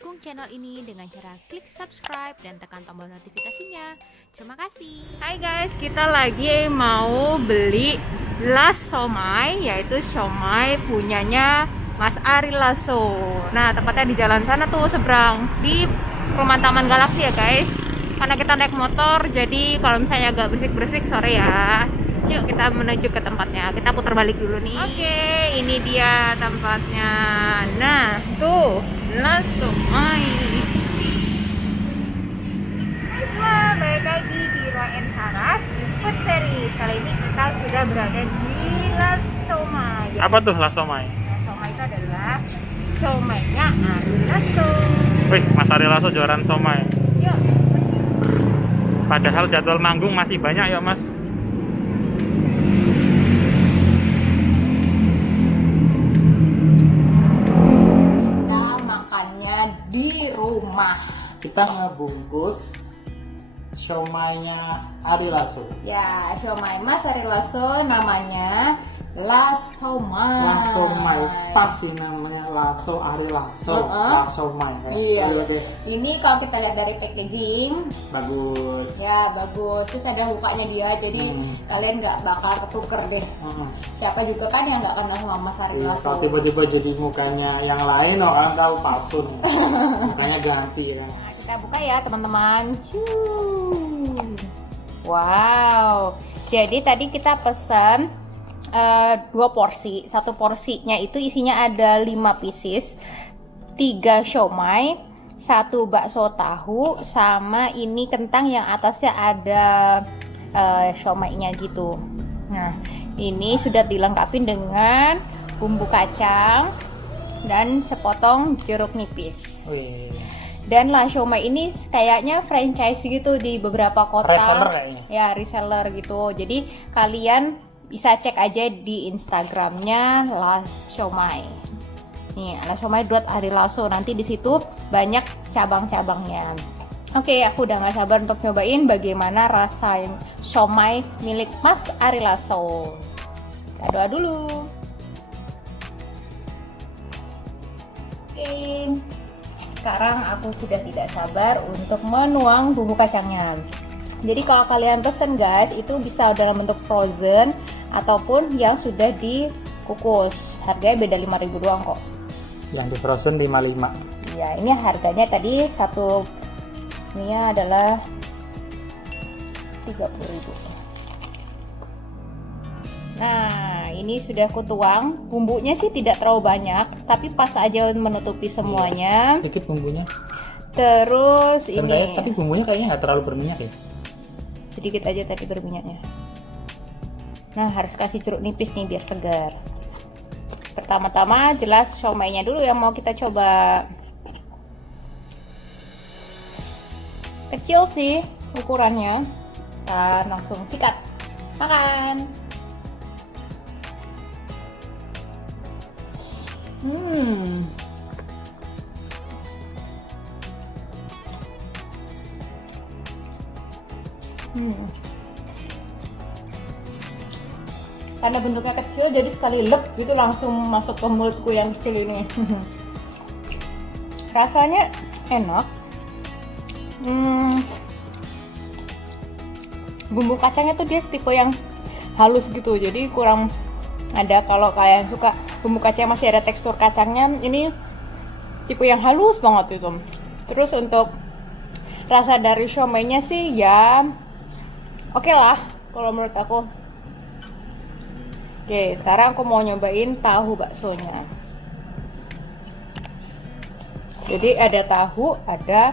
dukung channel ini dengan cara klik subscribe dan tekan tombol notifikasinya. Terima kasih. Hai guys, kita lagi mau beli las somai, yaitu somai punyanya Mas Ari Lasso. Nah, tepatnya di jalan sana tuh seberang di Perumahan Taman Galaksi ya guys. Karena kita naik motor, jadi kalau misalnya agak berisik-berisik sorry ya. Yuk kita menuju ke tempatnya. Kita putar balik dulu nih. Oke, ini dia tempatnya. Nah, tuh las somai. Balik lagi di Ryan Saras Food Series. Kali ini kita sudah berada di las somai. Apa tuh las somai? Las somai itu adalah somainya Ari Lasso. Wih, Mas Ari Lasso jualan somai. Yuk. Padahal jadwal manggung masih banyak ya Mas. Kita makannya di rumah. Kita ngebungkus siomay-nya Ari Lasso. Ya, siomay Mas Ari Lasso namanya las somai. Las somay, pas sih namanya Lasso Ari Lasso. Las somay. Iya. Oke. Ini kalau kita lihat dari packaging, Bagus. ya bagus. Terus ada mukanya dia, jadi kalian nggak bakal ketuker deh. Siapa juga kan yang nggak kenal sama Mas Ari Iya, Lasso. kalau tiba-tiba jadi mukanya yang lain, orang tahu palsu nih. Mukanya ganti kan. Nah, kita buka ya teman-teman. Wow. Jadi tadi kita pesan 2 porsi. Satu porsinya itu isinya ada 5 pieces, 3 siomay, 1 bakso tahu, sama ini kentang yang atasnya ada siomaynya gitu. Nah, ini sudah dilengkapi dengan bumbu kacang dan sepotong jeruk nipis. Wih. Dan las siomay ini kayaknya franchise gitu di beberapa kota. Reseller kayaknya. Ya, reseller gitu. Jadi kalian bisa cek aja di Instagramnya las siomay. Nih, las siomay Ari Lasso. Nanti di situ banyak cabang-cabangnya. Oke, aku udah nggak sabar untuk nyobain bagaimana rasa siomay milik Mas Ari Lasso. Kita doa dulu. Oke. Sekarang aku sudah tidak sabar untuk menuang bumbu kacangnya. Jadi kalau kalian pesen guys, itu bisa dalam bentuk frozen ataupun yang sudah dikukus. Harganya beda 5.000 doang kok. Yang di frozen 55. Ya, ini harganya tadi satu ini adalah 30.000. Nah, ini sudah kutuang. Bumbunya sih tidak terlalu banyak, tapi pas aja menutupi semuanya. Sedikit bumbunya. Terus Sebenarnya, ini tapi bumbunya kayaknya nggak terlalu berminyak ya. sedikit aja tadi berminyaknya. Nah, harus kasih jeruk nipis nih biar segar. Pertama-tama jelas siomaynya dulu yang mau kita coba. Kecil sih ukurannya. Kita langsung sikat. Makan. Karena bentuknya kecil jadi sekali lep gitu langsung masuk ke mulutku yang kecil ini. Rasanya enak. Bumbu kacangnya tuh dia tipe yang halus gitu, jadi kurang ada. Kalau kalian suka bumbu kacang masih ada tekstur kacangnya, ini tipe yang halus banget itu. Terus untuk rasa dari siomaynya sih ya oke lah kalau menurut aku. Oke, sekarang aku mau nyobain tahu baksonya. Jadi ada tahu, ada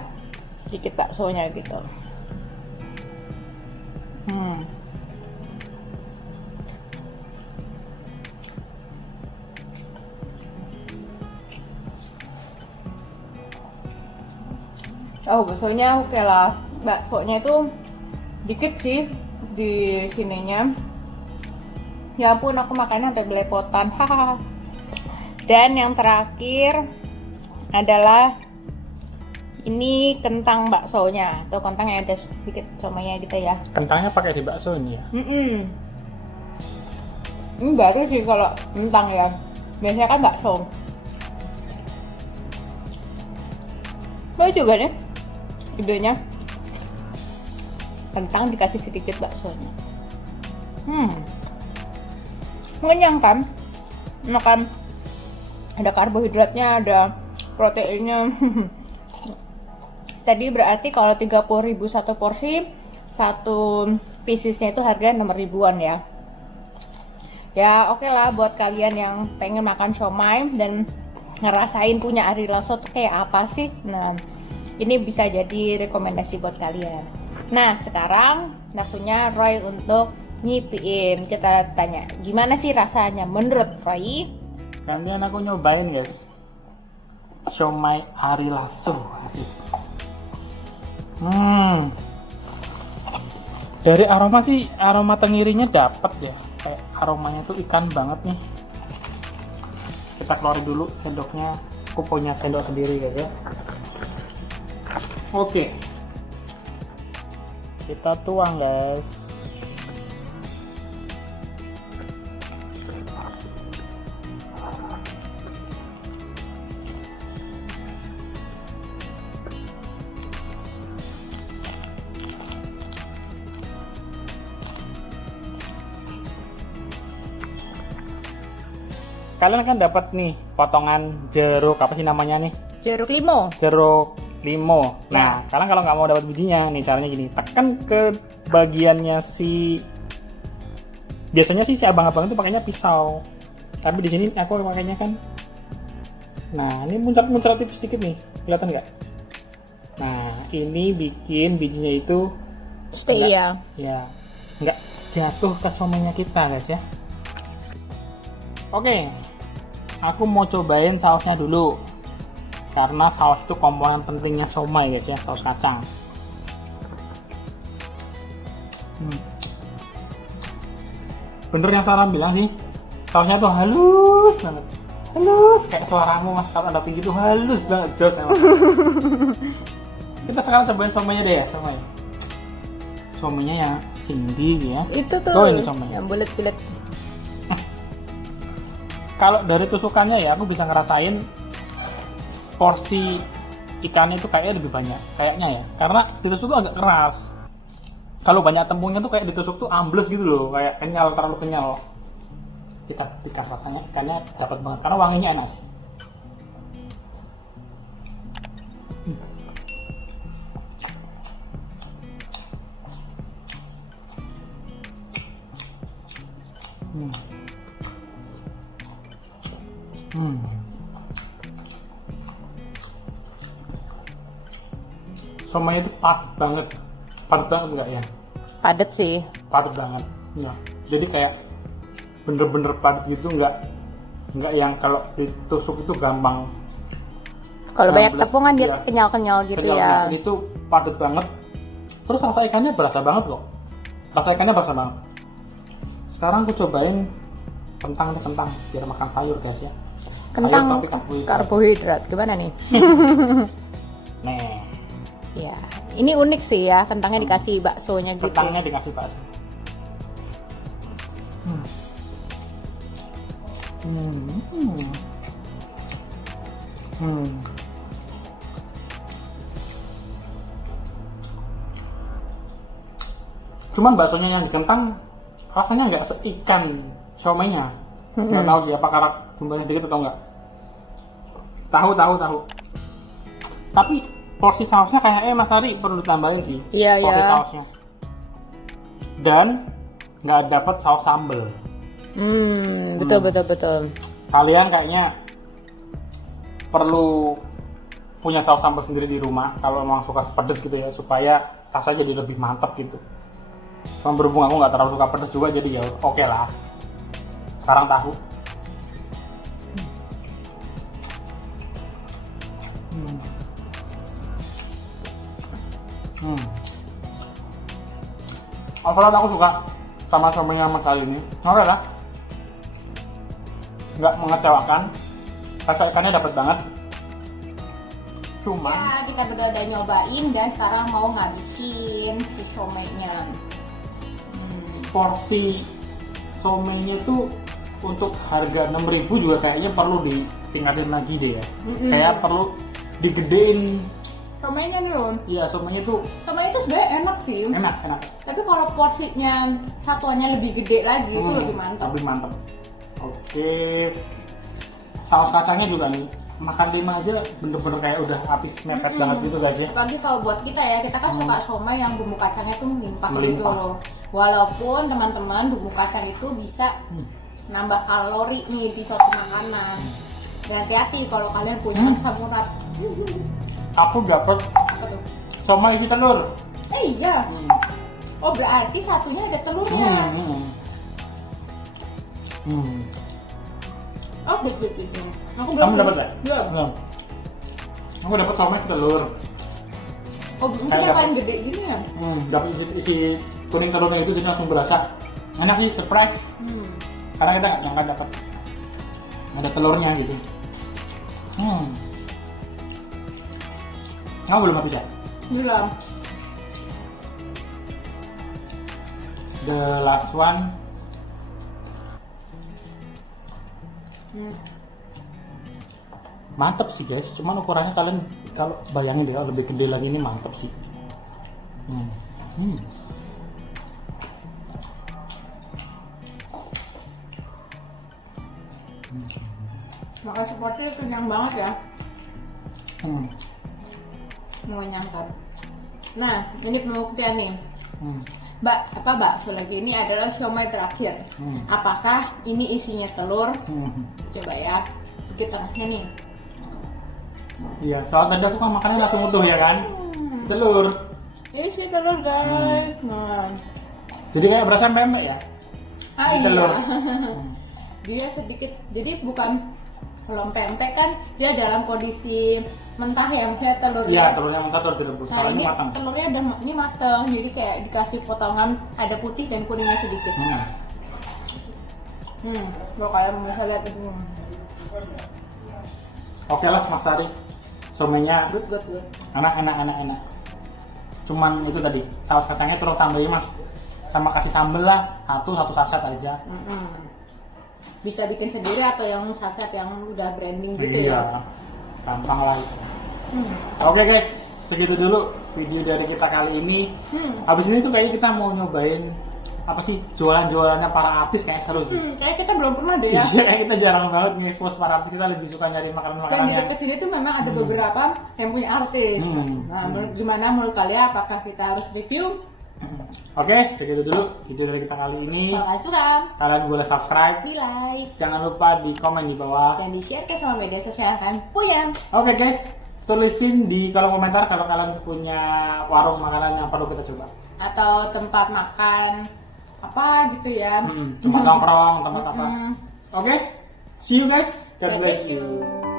sedikit baksonya gitu. Oh, baksonya oke lah. Baksonya itu dikit sih di sininya. Ya ampun, aku makannya sampai belepotan. Hahaha. Dan yang terakhir adalah ini kentang baksonya. Atau kentang yang ada sedikit somaynya gitu ya. Kentangnya pakai di bakso ini ya. Ini baru sih kalau kentang ya. Biasanya kan bakso. Bagus juga nih idenya. Kentang dikasih sedikit baksonya. Mengenyang kan? Makan ada karbohidratnya, ada proteinnya. Tadi berarti kalau 30.000 satu porsi, satu piecesnya itu harga 6.000-an ya. Ya oke lah buat kalian yang pengen makan siomay dan ngerasain punya Ari Lasso tuh kayak apa sih. Nah ini bisa jadi rekomendasi buat kalian. Nah sekarang waktunya Roy untuk nyipiin. Kita tanya gimana sih rasanya menurut Roy? Gantian aku nyobain guys, siomay Ari Lasso. Asik. Dari aroma sih, aroma tengirinya dapet ya. Kayak aromanya tuh ikan banget nih. Kita keluarin dulu sendoknya. Aku punya sendok sendiri guys ya. Oke. Kita tuang guys. Kalian kan dapat nih potongan jeruk, apa sih namanya nih? Jeruk limo. Jeruk limo. Nah, kalian kalau nggak mau dapat bijinya, nih caranya gini, tekan ke bagiannya biasanya sih si abang-abang itu pakainya pisau. Tapi di sini aku pakainya kan. Nah, ini muncrat-muncrat tipis sedikit nih, kelihatan nggak? Nah, ini bikin bijinya itu Stay ya. Ya, nggak jatuh ke somaynya kita guys ya. Oke, aku mau cobain sausnya dulu. Karena saus itu komponen pentingnya siomay guys ya, saus kacang. Bener yang Sarah bilang sih, sausnya tuh halus banget. Halus, kayak suaramu mas kalau ada tinggi tuh halus banget, jos emang. Kita sekarang cobain siomaynya deh ya, siomaynya yang tinggi ya. Itu tuh ini siomay. yang bulat-bulat. Kalau dari tusukannya ya, aku bisa ngerasain porsi ikannya itu kayaknya lebih banyak, kayaknya ya, karena ditusuk tuh agak keras. Kalau banyak tepungnya tuh kayak ditusuk tuh ambles gitu loh, kayak kenyal, terlalu kenyal. Kita rasanya ikannya dapat banget, karena wanginya enak sih. Siomay itu padat banget enggak ya? Padat sih. Padat banget, ya. Jadi kayak bener-bener padat gitu, enggak yang kalau ditusuk itu gampang. Kalau banyak Ambles, tepung kan dia ya. kenyal-kenyal gitu Kenyal ya. banget. Itu padat banget. Terus rasa ikannya berasa banget loh. Rasa ikannya berasa banget. Sekarang aku cobain kentang biar makan sayur guys ya. Kentang sayur tapi karbohidrat. Gimana nih? Nih. Ya, ini unik sih ya, kentangnya dikasih baksonya gitu. Kentangnya dikasih bakso. Cuman baksonya yang di kentang rasanya nggak seikan siomaynya. Nggak tahu sih apa karena jumlahnya dikit atau nggak. Tahu. Tapi porsi sausnya kayaknya Mas Ari perlu ditambahin sih. Iya, porsi iya. sausnya. Dan nggak dapat saus sambal. Betul. Kalian kayaknya perlu punya saus sambal sendiri di rumah kalau memang suka pedes gitu ya, supaya rasanya jadi lebih mantap gitu. Cuma berhubung aku nggak terlalu suka pedes juga, jadi ya oke lah. Sekarang tahu. Overall aku suka sama siomaynya Mas Ari ini. Oke lah, nggak mengecewakan. Rasa ikannya dapat banget. Cuma Ya, kita berdua udah nyobain dan sekarang mau ngabisin si siomaynya. porsi siomaynya tuh untuk harga 6.000 juga kayaknya perlu ditingkatin lagi deh ya. Kayak perlu digedein somainya nih loh. Iya, somainya tuh Somai itu sebenarnya enak sih. enak. Tapi kalau porsinya satuannya lebih gede lagi itu lebih mantap. Lebih mantap. Oke. Saus kacangnya juga nih. Makan 5 aja bener-bener kayak udah habis mepet banget gitu guys ya. Apalagi kalau buat kita ya, kita kan suka somai yang bumbu kacangnya tuh melimpah gitu Melimpah. loh. Walaupun teman-teman bumbu kacang itu bisa nambah kalori nih di suatu makanan. Dan hati-hati kalau kalian punya asam urat. Aku dapat Apa tuh? somai isi telur. Iya. Oh berarti satunya ada telurnya. Oh betul. Aku Kamu dapat nggak? Belum. Aku dapat somai isi telur. Oh mungkin Kayak yang dapat. paling gede gini ya. Dapat isi kuning telurnya itu jadi langsung berasa. Enak sih, surprise. Karena kita nggak nyangka dapat ada telurnya gitu. Kamu belum habis ya? Belum. The last one. Mantep sih guys, cuman ukurannya kalian kalau bayangin deh, lebih gede lagi ini mantep sih. Makan seperti kenyang banget ya. Mengenyangkan. Nah, ini pembuktian nih. Bakso lagi ini adalah siomay terakhir. Apakah ini isinya telur? Coba ya, dikit tengahnya nih. Iya, soal tadi aku kan makannya langsung utuh ya kan? Telur. Isi telur guys. Nah, Jadi kayak berasa pempek ya? Ini telur. dia sedikit, jadi bukan belum pempek kan, dia dalam kondisi mentah ya, maksudnya telurnya. Iya, telurnya mentah terus direbus. Nah Kalau ini ini matang. telurnya udah ini mateng, jadi kayak dikasih potongan ada putih dan kuningnya sedikit. Kalau kalian bisa lihat itu. Oke lah Mas Ari, somainya Good. enak. Cuman itu tadi saus kacangnya terus tambahin Mas, sama kasih sambel lah satu saset aja. Bisa bikin sendiri atau yang saset yang udah branding gitu Iya, ya. gampang lah. Oke guys, segitu dulu video dari kita kali ini. Habis ini tuh kayaknya kita mau nyobain apa sih jualan-jualannya para artis, kayak seru sih. Kayak kita belum pernah deh ya. Iya, kayak kita jarang banget nge-expose para artis, kita lebih suka nyari Dan makanan-makanan di yang dekat sini tuh memang ada beberapa yang punya artis. Nah, gimana menurut kalian? Apakah kita harus review? Oke, segitu dulu video dari kita kali ini. Kalau kalian suka, Kalian boleh subscribe, di like jangan lupa di komen di bawah. dan di share ke semua media sosial kalian punya. Oke guys, tulisin di kolom komentar kalau kalian punya warung makanan yang perlu kita coba. Atau tempat makan apa gitu ya. Tempat nongkrong, tempat apa. Oke, see you guys. God God bless bless you. you.